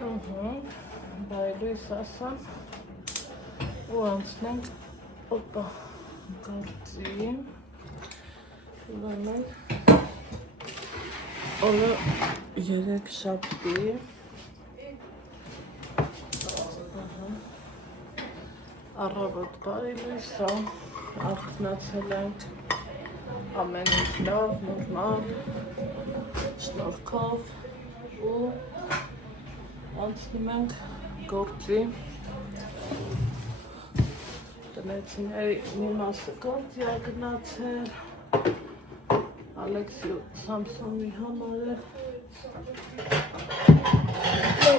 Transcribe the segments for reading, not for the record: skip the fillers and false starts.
Բայլույս ասամ ու անցնենք օպա գործի ուրեմն օրը 3 շաբթի առավոտ բայլույսա արթնացել ենք ամեն ինչ լավ, նորմալ, շնորհքով ու անցնում ենք գործի տնեցիների մի մասը գործի ա գնացել Ալեքսի ու Սամսոնի համար է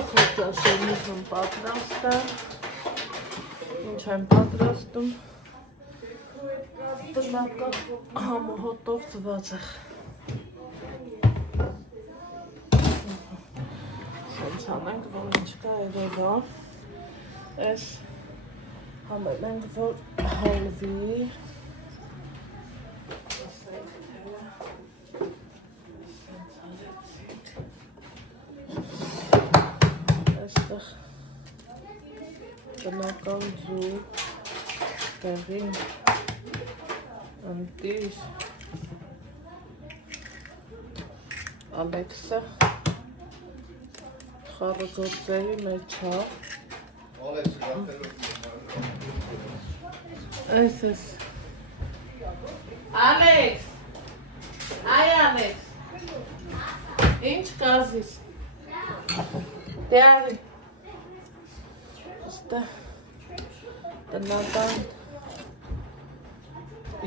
խոտաշենիզմ պատրաստ է ինչ եմ պատրաստում բնական համոհոտով ծված է սենց անենք, որ ինչ կա երևա ես համենենք, որ հալվի այստեղ բնական ձու տեղին ընտիր Ալեքսը խառը գործերի մեջ է Այս ես Ալեքս Այ Ալեքս Ինչ կազիս Դյարի Աստեղ տնական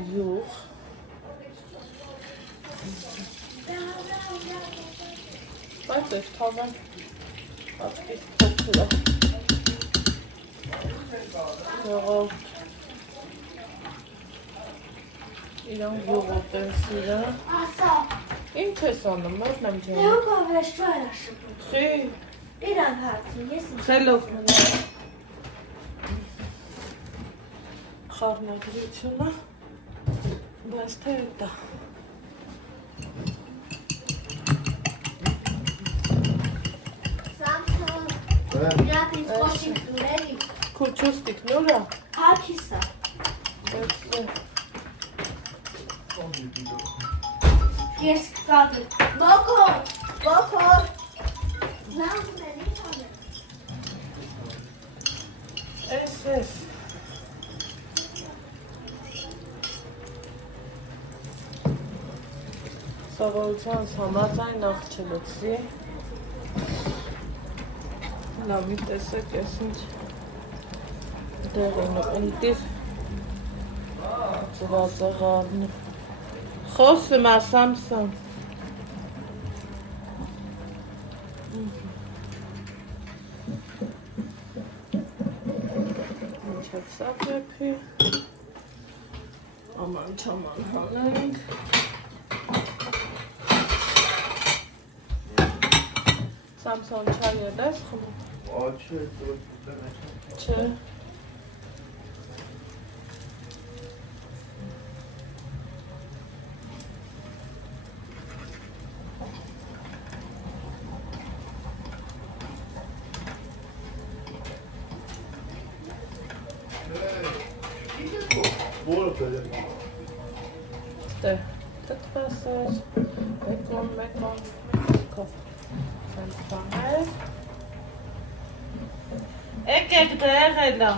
յուղ Բայց ես թավան Ատկից փոքր է Եղով Իրանք յուղոտ են սիրը Ինչ ես անում, մորն եմ ջան Լեոկով էշտո էր աշպում Խի Իրանք հարցում, ես ինչ Խելով Խառնագրությունը Բայց թե դա Սամսոն Իրատ ինձ խոշիկ դուրերի Քուչուստիկ նորա Հակիսա Ես կկադր Բոքոր Բոքոր Զամսոն են ինչ անեմ Ես Սովորությանս համաձայն աղջելոցի Լավի տեսեք ես ինչ դեղին ու ընտիր ծվածաղարն Խոսում է Սամսոն Ինչև սա պեպի Աման չաման հանենք Սամսոն չա ելես խմում Չէ Դե տտվասեր մեկոն կով Սենց բաներ Եկեք դեղ էլա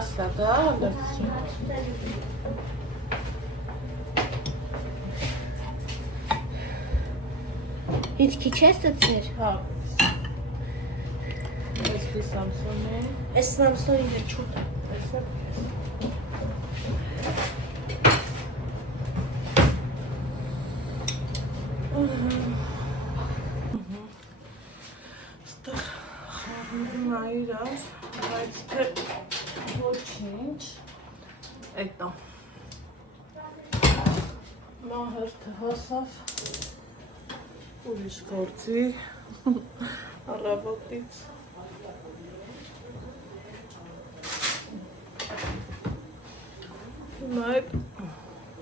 Ասա դա Ինչքի չես տծեր Հա Ես դի Սամսոն է Ես Սամսոնի դեր չուտ է Ստեղ խաղում է իրավ Բայց թե ոչինչ Էտա Մահերթը հասավ Ուրիշ գործի Առավոտից Հիմա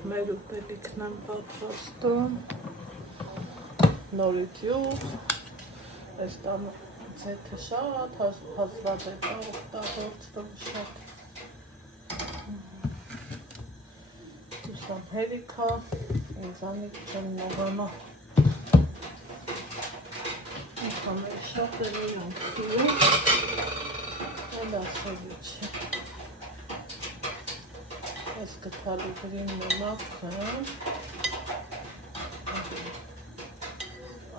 մեր ուտելիքն եմ պատրաստում նորից յուղ այս տան ձեթը շատ հազված է տաղորդրում շատ ուսամ հերիքա ինձանից չեմ նողանա Ամեն շատ է նոյում սիրում էլ ասելի չէ Այս գտալու գրին մոնակը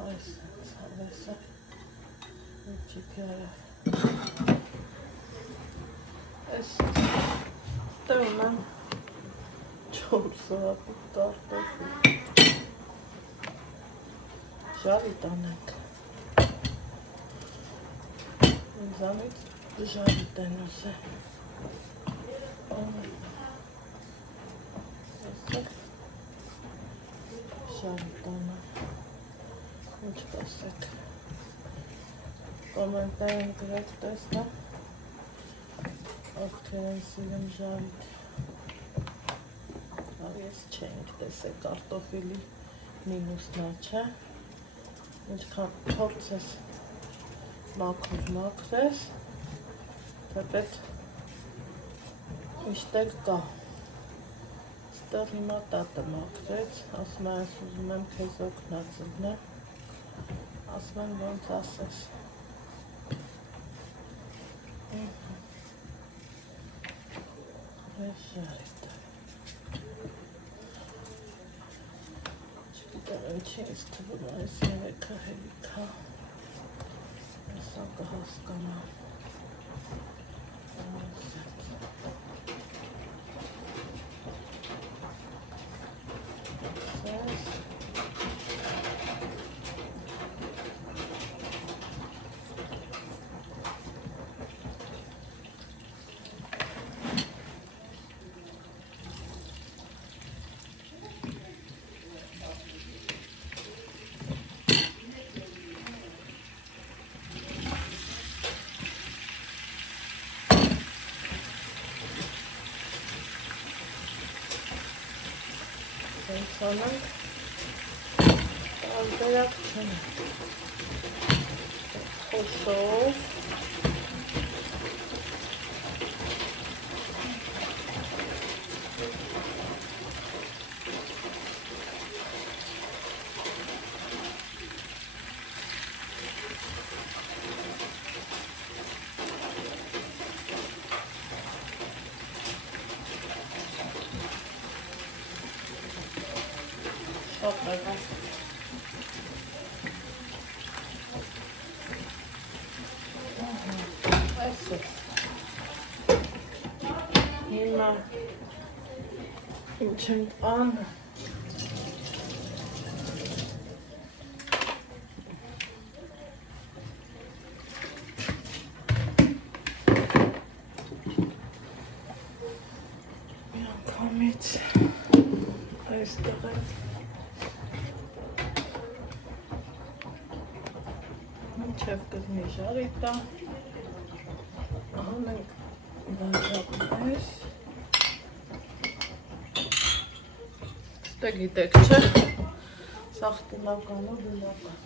այս ցավեսը իջիքի արավ այս տեմ եմ 4 սրապիկ կարտոֆիլ ժարի տանենք ինձանից ժարի տենոս է Շարիտանը, ինչ կասեք, կոմենտային գրեք տեսնա, ովքեր են սիրում ժարիտ, ես չենք տեսեք կարտոֆիլի մինուսնա չէ, ինչքան փորձես մաքրես, թեպետ իշտեղ կա Ստեղ հիմա տատը մաքրեց, ասում է ես ուզում եմ քեզ օգնածն է, ասում եմ ոնց ասես Ես ժարիտ Չգիտեմ ինչի ես թվում այս երեքը հելիքա Եսա կհասկանա Անենք տարբերակ չեն խոշով Հիմա ինչ ենք անը միանգամից այստեղ է մինչև կզնի ժարիտա անենք բանջապներ Ստե գիտեք չէ սաղ տնական ու դնական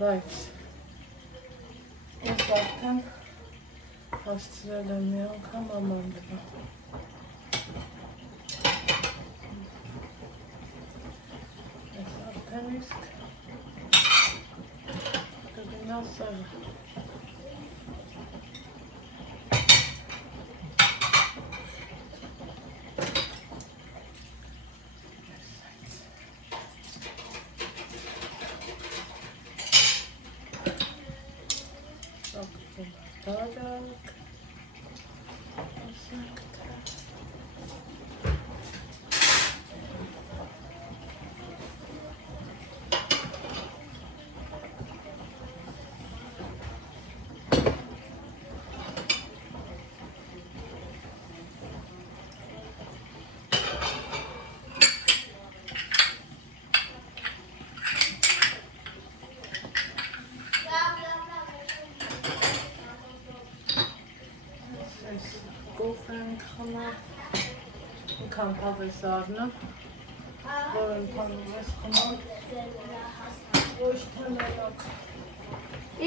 բայց ես արդեն հասցրել եմ մի անգամ ամանդվա ես արդեն իսկ կգնա սարը Տարակ կոֆե ենք խմել, ինքան հավես առնեմ, որ ընդհանում ես խմել, ոչ թե մենակ։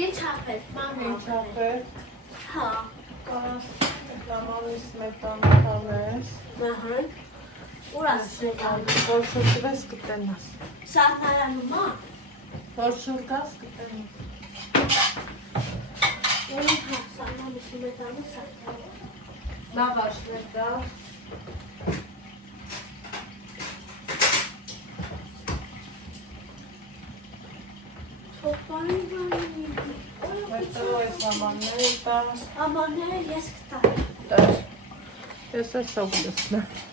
Ինչ ապետ, մամա։ Ինչ ապետ։ Հա։ Կարաս լամանիս մետանը հավես։ Ահա։ Ուր ասում Որ շուրկվես կտենաս։ Սահմանանում մա։ Որ շուրկաս կտենաս։ Ուր հա, սահմանիսի մետանը սահմանանում։ Լավ աշներ դա։ Թոպանի բանի։ Այստեղ այս ամանները տաս։ Ամանները ես կտա։ Տաս։ Ես է սոկ լսնեմ։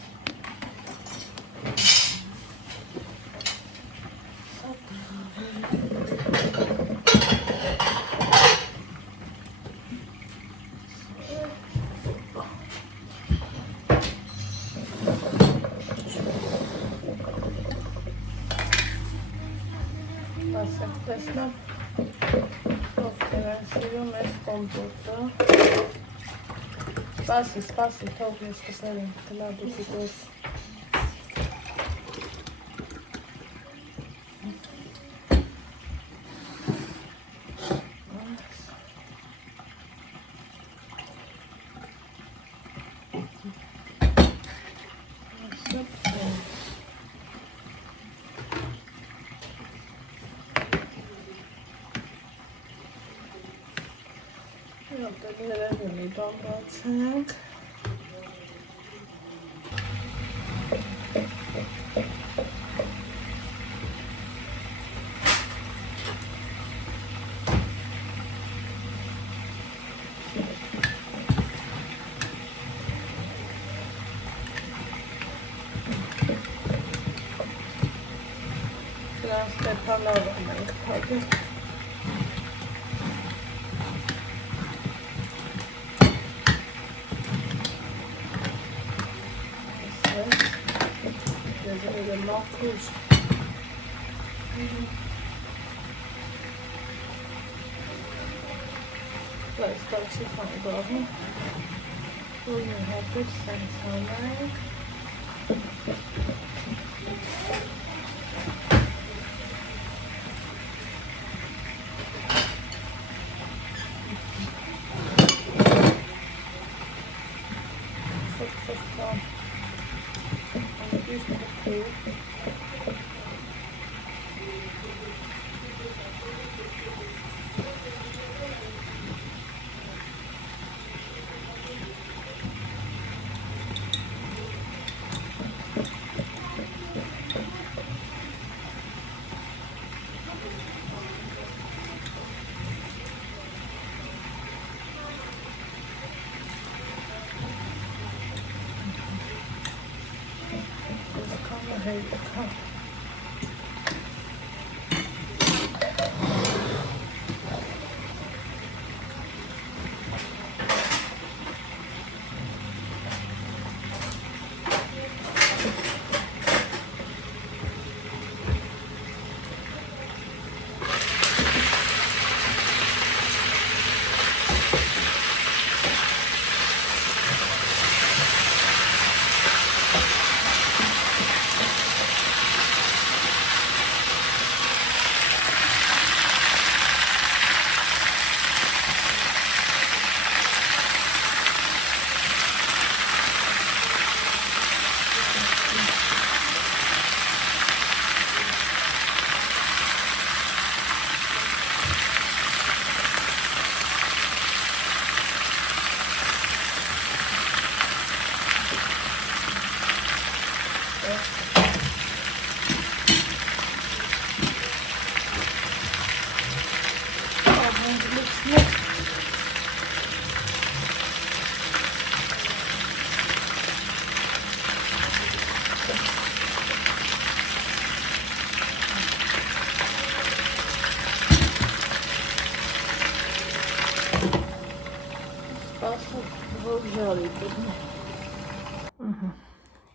Ասեք տեսնեմ, ովքեր են սիրում ես կոմպոտը։ Սպասի, թող ես կսերեմ, գնա դու պիտոս։ Երևի բան բացենք։ Դրանց Ստեփանովը մենք փակել։ Եզրերը մաքուր։ Բայց կացի խանգարում, որ մի հատուկ սենց հանենք։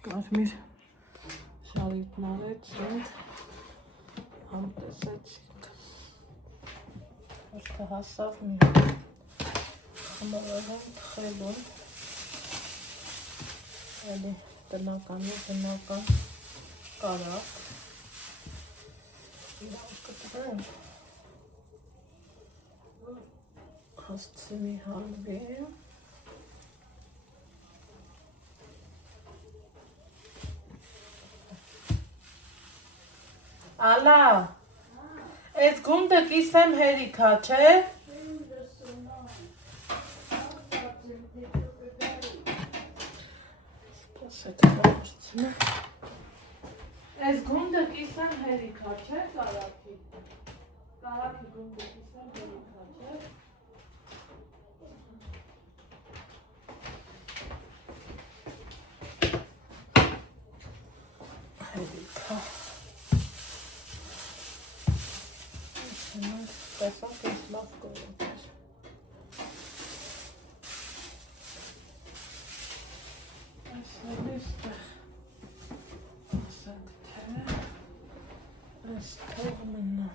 Կարմիր շալիթնարեցինք, համտեսեցինք, հաշտը հասավ մի խմորեղեն թխելուն, Էլի տնական կարակ։ Իրավ կտրեմ։ Հասցնի հալվի։ Ալա, այս գունդը կիսեմ հերիքա, չէ։ Այս գունդը կիսեմ հերիքա, չէ, կարակի գունդը կիսեմ հերիքա, չէ։ Հերիքա։ Տեսանք ես լավ կորոտ։ Այս հելիստը ասենք թե այս թող մնա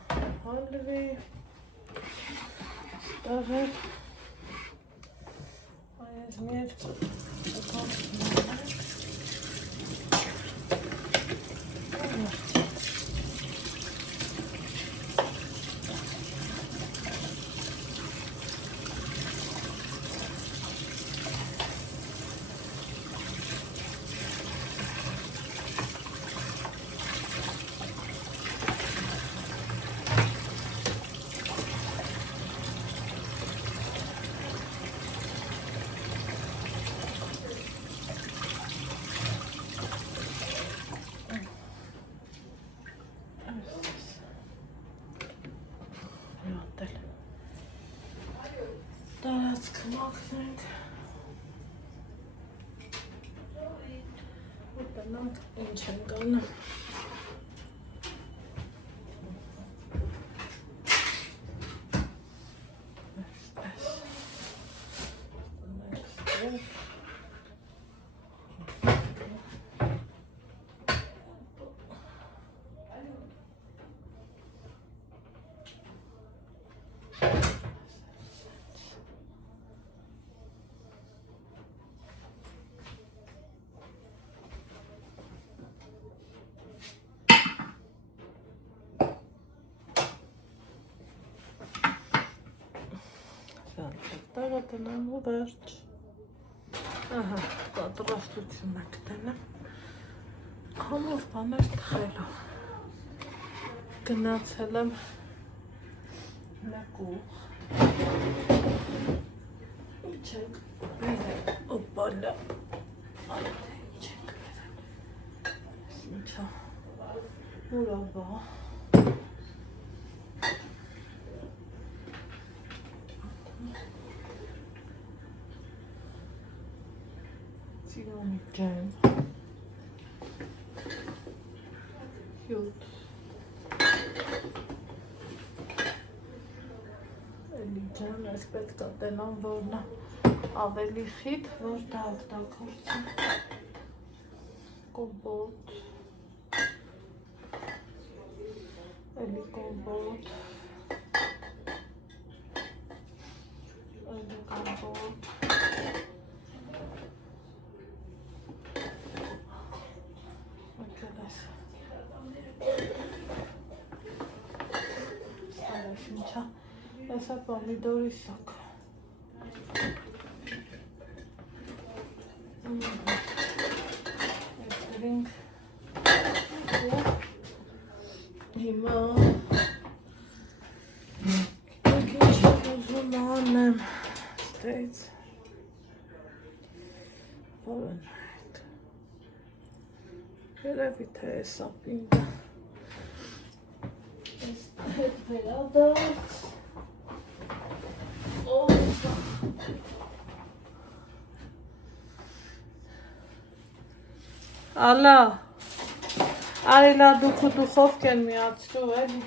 հալվի ստեղ է այս մեր տարածքը մաքրենք ուտենանք ինչ են գանում Տեղը տնեմ ու վերջ ահա, պատրաստություն ենք տենեմ համով բաներ թխելու գնացել եմ մեկուղ ինչ ենք վերել օպալա ինչ ենք վերել ինչա ուրաբա Սիրոմի ջեմ հյութ էլի ջեմ ես պետք է տենամ որնա ավելի խիտ որ դա օգտագործեմ կոմպոտ էլի կոմպոտ էլի կոմպոտ Եսա պամիդորի սոկ Էստրինք Հիմա Գիտեք ինչ ուզում անեմ Ստեյց Ֆորենայթ Երևի թե եսա պինգը Ես հետ վերադարձ Ալա, արելա դուքու դուխովք են միացրու, էլի։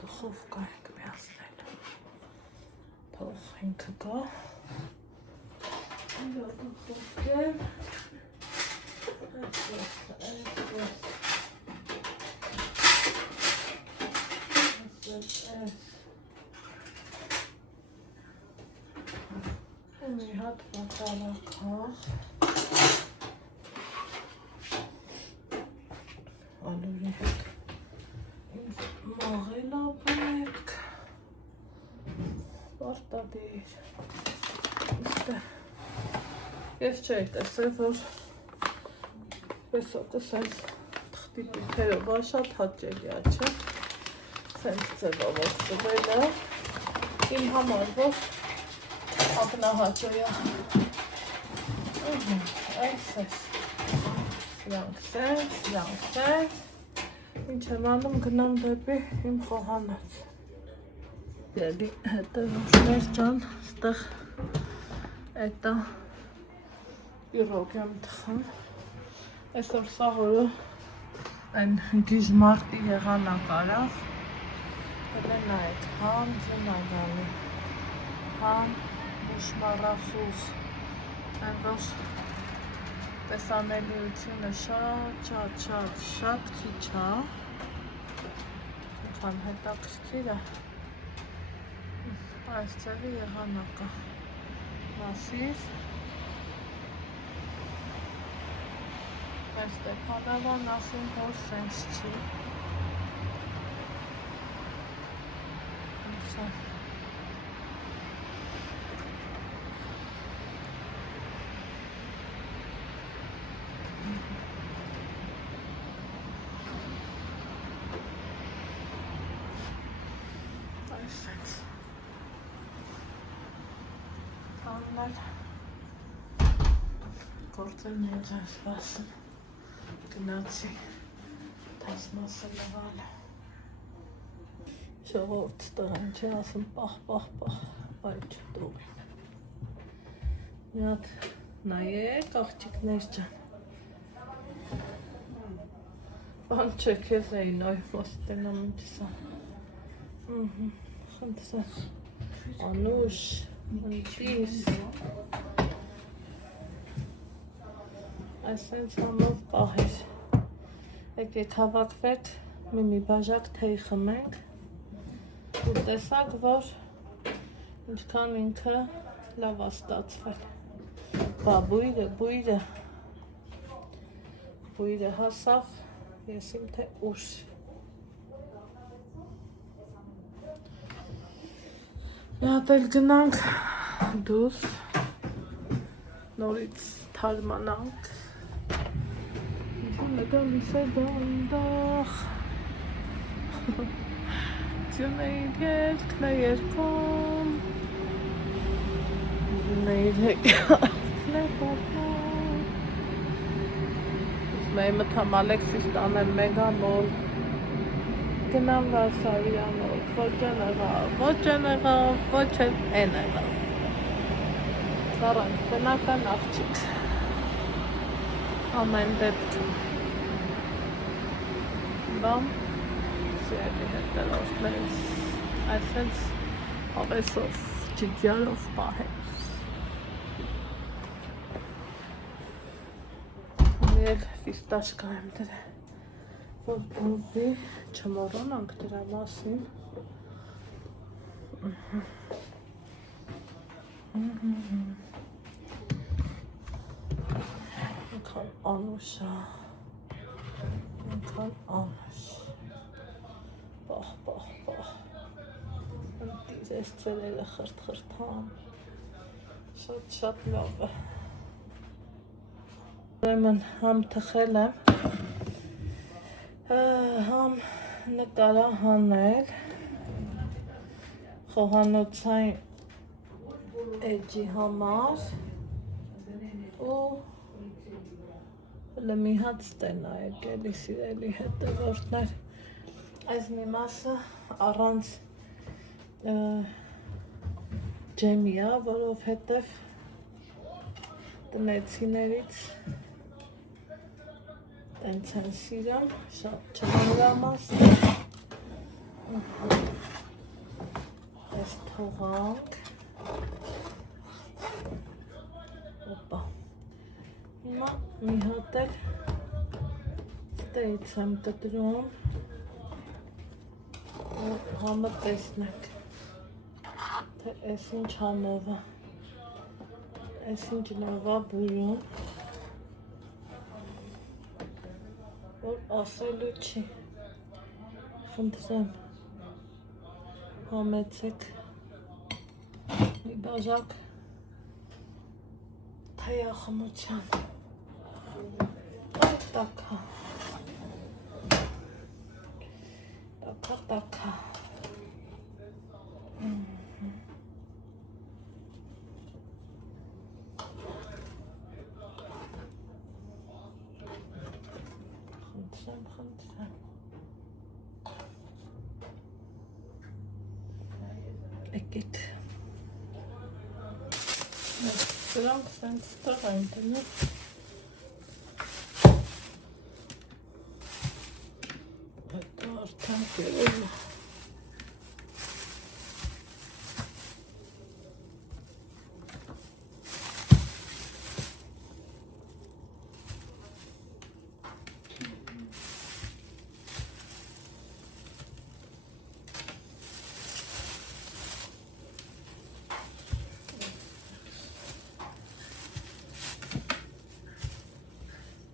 Դուխովկա ենք միացնել։ Թող ինքը կա։ Իրա դուխովք են։ Այս հատ վատարակախ ալուրի հետ ինձ մաղել ապնեք պարտադիր ես չէի տեսել, որ պեսոտը սենց թղթի պիթերով շատ հաճելի չէ, սենց ձևով օգտվել է, իմ համար, որ ակնահաճոյա, այս ես, սրանք, ինչ եմ անում գնամ դեպի իմ խոհանոց, ելի հետևուշներ ճան, ստեղ էտա իրոք եմ թխում, այսօր սաղորը այն գիժմարտի եղանակ արավ, հելեն այդ համ ձնագանի, համ բուշմարախուզ, այն որ տեսանելիությունը շատ քիչ է, ինքան հետաքրքիր է, այս ձևի եղանակը, մասիր, այս Ստեփանավան ասում, որ սենց չի, գործերն են ձեն սպասում, գնացի թասմասը լվալ, ժողովուրդ ստորան չի ասում պախ, այդ չդուղին, մի հատ նայեք աղջիկներ ճան, բան չէ կեզ էի նայում ոստենամ ինչսան, խնդսան, անուշ, ընտիս, այսենց համով պահեր, եկեք հավաքվեք, մի բաժակ թեյ խմենք, ու տեսակ, որ ինչքան ինքը լավ աստացվել, բա բույրը հասավ, ես իմ թե ուշ, մի հատ էլ գնանք դուս, նորից թարմանանք, Գալիս է դանդաղ Ձյունը իր ելքն է երգում Ձյունը իր ելքն է պատմում Մեի մթամ Ալեքսիս տանել մեգամոլ Գնամ Վարշավյանով Ոչ են եղավ Կարանք տնական աղջիկ Ամեն դեպքում Բամ սերի հետևորդներս այսենց հավեսով, ջիգյալով պահել Միել ֆիստաշկա եմ դրա որ բուզի չմոռանանք դրա մասին Ինքան անուշ է Ինքան անուշ Պահ Ընտիր ես ծերերը խրտ-խրտան Շատ լավ է Ուրեմն համ թխել եմ Համ նկարա հանել Խոհանոցային էջի համար ու մի հատ ստենա եկելի սիրելի հետևորդներ այս մի մասը առանց ջեմի է, որովհետև տնեցիներից տենց են սիրում, շատ չմանգամասն այս թողանք Օպա Հիմա մի հատ էլ ստեից եմ կտրում ու համը տեսնենք թե ես ինչ համով է Այս ինչ լավա բուրում, որ ասելու չի, խնդրեմ, համեցեք մի բաժակ թեյախմության, տակա, խնդրեմ, եկեք, սրանք սենց տղ են դնում, հետո արդեն կերել է,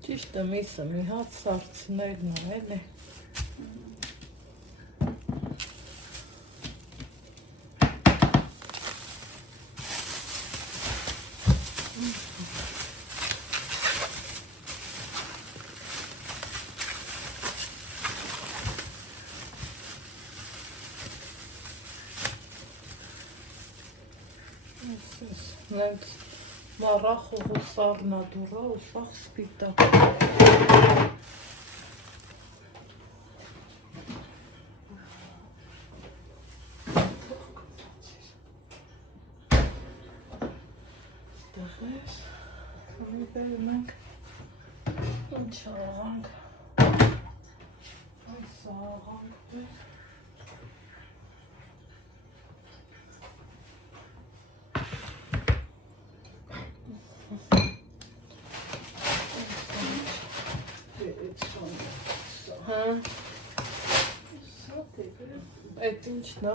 ճիշտը միսը մի հատ սարցներն է, էլի։ Նենց մառախ ու սառնա դուռա ու սաղ սպիտակ։ Ստեղ ես, մի բերում ենք, ինչ աղանք, այս աղանք բեր։ Այդ ինչն է։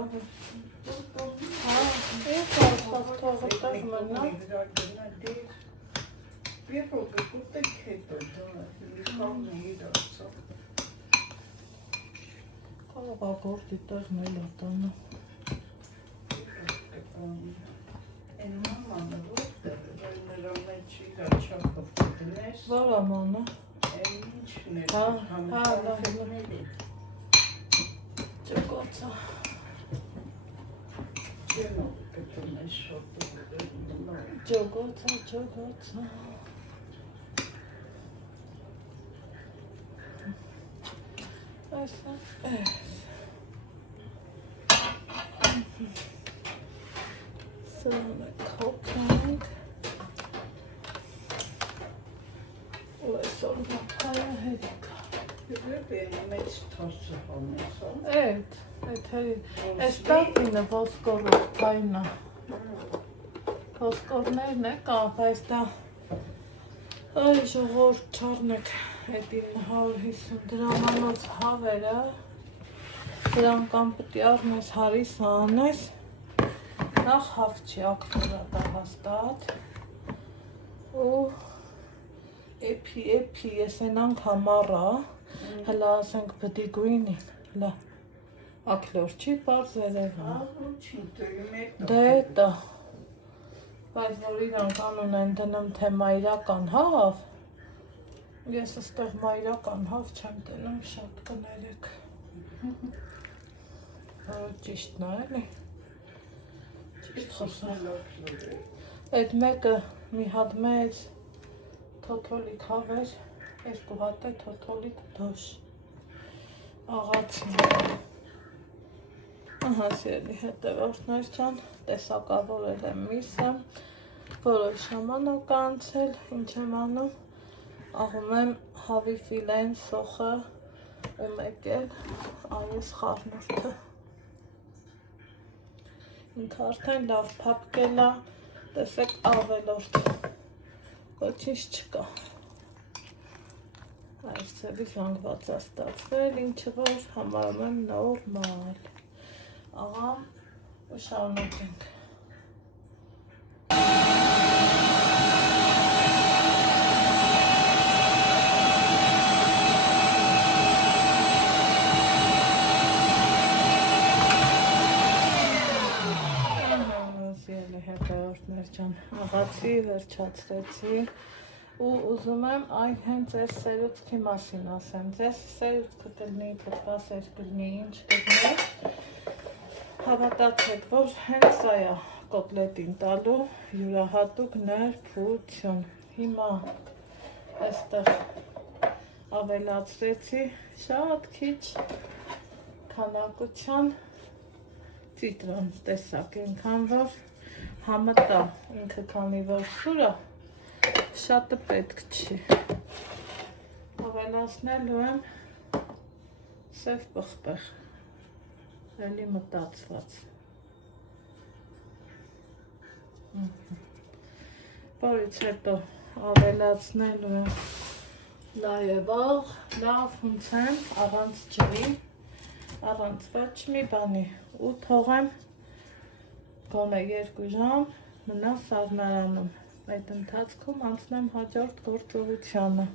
Ես թողը տեղ մնա։ Կաղագորդի տեղն էլ ատանը։ Որ ամանը։ Ճոգոցա։ Ճոգոցա։ Այսա, այս։ Սրան է կոքանք։ Ու այսօր մապայը հետք։ Մեծ թասը համեսա։ Այդ հերի, այս տակինը ոսկորով պայնա։ Ոսկորներն է կապ, այս դա այ ժողորդ չարնեք այդ 950 դրամանոց հավերը, դրան կամ պտի արնես հարիս անես, նախ հավ չի ակտորա դա հաստատ, ու էպի, ես են անգամ առա, հլա ասենք պտի գույնին, հլա, ակլոր չի պարզ երևան, դե դա, բայց որ իրանք անուն են դնում թե մայրական հավ, ես ստեղ մայրական հավ չեմ դնում, շատ կներեք, ճիշտն է, էլի, ճիշտ խոսում, այդ մեկը մի հատ մեծ թոթոլիկ հավ էր, երկու հատ է թոթոլիկ դոշ, աղացն է, ահա սիրելի հետևորդներ ջան, տեսակավորել եմ միսը, որոշ ժամանակ անցել, ինչ եմ անում, աղում եմ հավի ֆիլեն, սոխը ու մեկ էլ այս խառնուրդը։ Ինքը արդեն լավ փափկել է, տեսեք ավելորդ, ոչինչ չկա։ Այս ծևից հանգված է ստացվել, ինչը որ համարում եմ նորմալ։ Աղա ու շարունակենք։ ջան, աղացի, վերջացրեցի ու ուզում եմ այ հենց այս սերուցքի մասին ասեմ, ձեզ սերուցքը կլնի, պտպասեր կլնի, ինչ կլնի, հավատացեք, որ հենց սա է կոտլետին տալու յուրահատուկ նրբություն, հիմա այստեղ ավելացրեցի շատ քիչ քանակության ցիտրոն, տեսակ, այնքան որ համտա ինքը քանի որ սուրը շատը պետք չի, ավելացնելու եմ սև պղպեղ, էլի մտածված, որից հետո ավելացնելու եմ նաև աղ, լավ հունցեմ, առանց ջրի, առանց ոչ մի բանի ու թողեմ գոնե 2 ժամ մնա սառնարանում, այդ ընթացքում անցնեմ հաջորդ գործողությանը։